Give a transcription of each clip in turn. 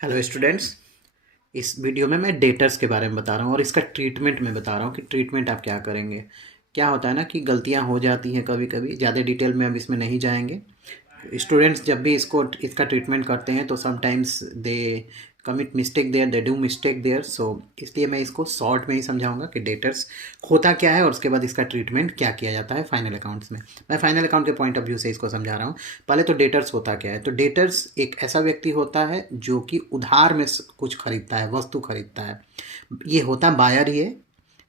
Hello students. इस video में मैं डेटर्स के बारे में बता रहा हूँ और इसका ट्रीटमेंट मैं बता रहा हूँ कि ट्रीटमेंट आप क्या करेंगे। क्या होता है ना कि गलतियाँ हो जाती हैं कभी कभी, ज़्यादा डिटेल में अब इसमें नहीं जाएंगे। स्टूडेंट्स जब भी इसका ट्रीटमेंट करते हैं तो sometimes they commit mistake there, they do mistake there. So इसलिए मैं इसको शॉर्ट में ही समझाऊंगा कि डेटर्स होता क्या है और उसके बाद इसका ट्रीटमेंट क्या किया जाता है फाइनल अकाउंट्स में। मैं फाइनल अकाउंट के पॉइंट ऑफ व्यू से इसको समझा रहा हूँ। पहले तो डेटर्स होता क्या है। तो डेटर्स एक ऐसा व्यक्ति होता है जो कि उधार में कुछ खरीदता है, वस्तु खरीदता है। ये होता बायर ही है।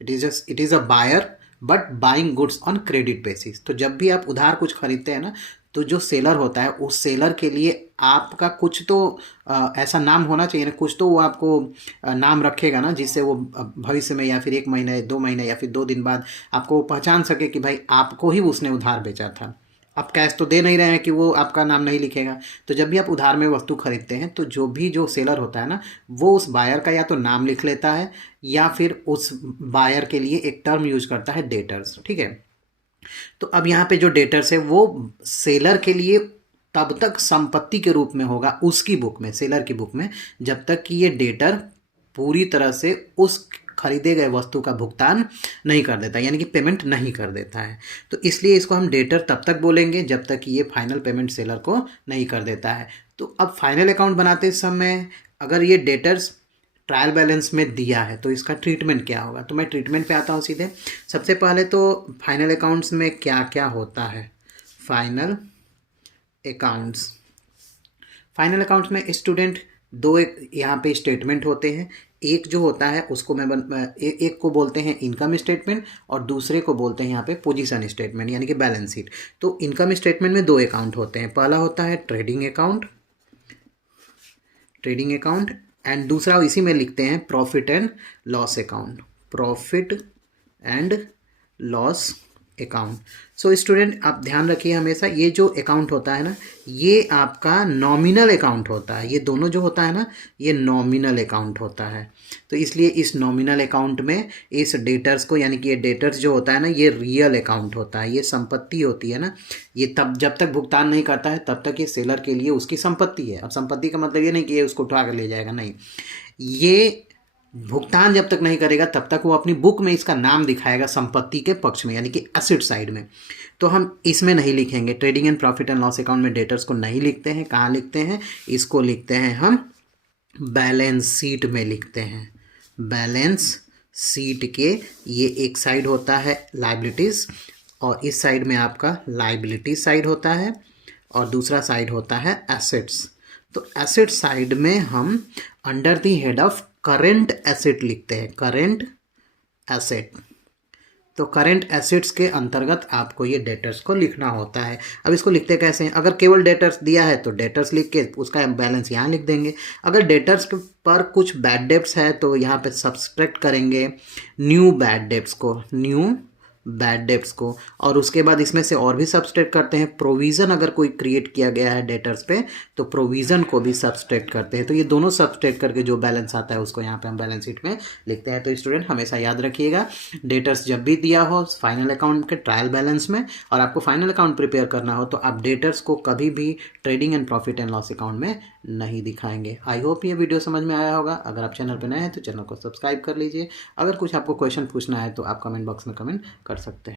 It is a buyer but buying goods on credit basis. तो जब भी आप उधार कुछ खरीदते हैं ना, तो जो सेलर होता है उस सेलर के लिए आपका कुछ तो ऐसा नाम होना चाहिए ना, कुछ तो वो आपको नाम रखेगा ना, जिससे वो भविष्य में या फिर 1 महीने 2 महीने या फिर 2 दिन बाद आपको वो पहचान सके कि भाई आपको ही उसने उधार बेचा था। आप कैश तो दे नहीं रहे हैं कि वो आपका नाम नहीं लिखेगा। तो जब भी आप उधार में वस्तु खरीदते हैं तो जो सेलर होता है ना, वो उस बायर का या तो नाम लिख लेता है या फिर उस बायर के लिए एक टर्म यूज करता है, डेटर्स। ठीक है। तो अब यहाँ पे जो डेटर्स है वो सेलर के लिए तब तक संपत्ति के रूप में होगा उसकी बुक में, सेलर की बुक में, जब तक कि ये डेटर पूरी तरह से उस खरीदे गए वस्तु का भुगतान नहीं कर देता, यानी कि पेमेंट नहीं कर देता है। तो इसलिए इसको हम डेटर तब तक बोलेंगे जब तक कि ये फाइनल पेमेंट सेलर को नहीं कर देता है। तो अब फाइनल अकाउंट बनाते समय अगर ये डेटर्स ट्रायल बैलेंस में दिया है तो इसका ट्रीटमेंट क्या होगा। तो मैं ट्रीटमेंट पे आता हूँ सीधे। सबसे पहले तो फाइनल अकाउंट्स में क्या क्या होता है। फाइनल अकाउंट्स फाइनल अकाउंट्स में स्टूडेंट दो एक यहाँ पे स्टेटमेंट होते हैं। एक जो होता है उसको एक को बोलते हैं इनकम स्टेटमेंट और दूसरे को बोलते हैं यहाँ पे पोजीशन स्टेटमेंट, यानी कि बैलेंस शीट। तो इनकम स्टेटमेंट में 2 अकाउंट होते हैं। पहला होता है ट्रेडिंग अकाउंट एंड दूसरा इसी में लिखते हैं profit and loss account, profit and loss account. So student आप ध्यान रखिए, हमेशा ये जो अकाउंट होता है ना, ये आपका नॉमिनल अकाउंट होता है। ये दोनों जो होता है ना, ये नॉमिनल अकाउंट होता है। तो इसलिए इस नॉमिनल अकाउंट में इस डेटर्स को, यानी कि ये डेटर्स जो होता है ना, ये रियल अकाउंट होता है, ये संपत्ति होती है ना। ये तब जब तक भुगतान नहीं करता है तब तक ये सेलर के लिए उसकी संपत्ति है। अब संपत्ति का मतलब ये नहीं कि ये उसको उठा कर ले जाएगा, नहीं। ये भुगतान जब तक नहीं करेगा तब तक वो अपनी बुक में इसका नाम दिखाएगा संपत्ति के पक्ष में, यानी कि एसेट साइड में। तो हम इसमें नहीं लिखेंगे, trading and profit and loss account में डेटर्स को नहीं लिखते हैं। कहाँ लिखते हैं? इसको लिखते हैं हम बैलेंस शीट में लिखते हैं। बैलेंस शीट के ये एक साइड होता है लाइबिलिटीज़ और इस साइड में आपका लाइबिलिटी साइड होता है और दूसरा साइड होता है एसेट्स। तो एसेट साइड में हम under the head of current asset लिखते हैं, करेंट एसेट। तो करेंट एसेट्स के अंतर्गत आपको ये डेटर्स को लिखना होता है। अब इसको लिखते कैसे हैं? अगर केवल डेटर्स दिया है तो डेटर्स लिख के उसका बैलेंस यहाँ लिख देंगे। अगर डेटर्स पर कुछ बैड डेब्ट्स है तो यहाँ पे सब्सट्रैक्ट करेंगे न्यू बैड डेब्ट्स को, न्यू बैड डेब्ट्स को, और उसके बाद इसमें से और भी सब्सट्रैक्ट करते हैं। प्रोविज़न अगर कोई क्रिएट किया गया है डेटर्स पे तो प्रोविज़न को भी सब्सट्रैक्ट करते हैं। तो ये दोनों सब्सट्रैक्ट करके जो बैलेंस आता है उसको यहाँ पे हम बैलेंस शीट में लिखते हैं। तो स्टूडेंट हमेशा याद रखिएगा, डेटर्स जब भी दिया हो फाइनल अकाउंट के ट्रायल बैलेंस में और आपको फाइनल अकाउंट प्रिपेयर करना हो तो आप डेटर्स को कभी भी trading and profit and loss account में नहीं दिखाएंगे। आई होप ये वीडियो समझ में आया होगा। अगर आप चैनल पर नए हैं तो चैनल को सब्सक्राइब कर लीजिए। अगर कुछ आपको क्वेश्चन पूछना है तो आप कमेंट बॉक्स में कमेंट कर सकते हैं।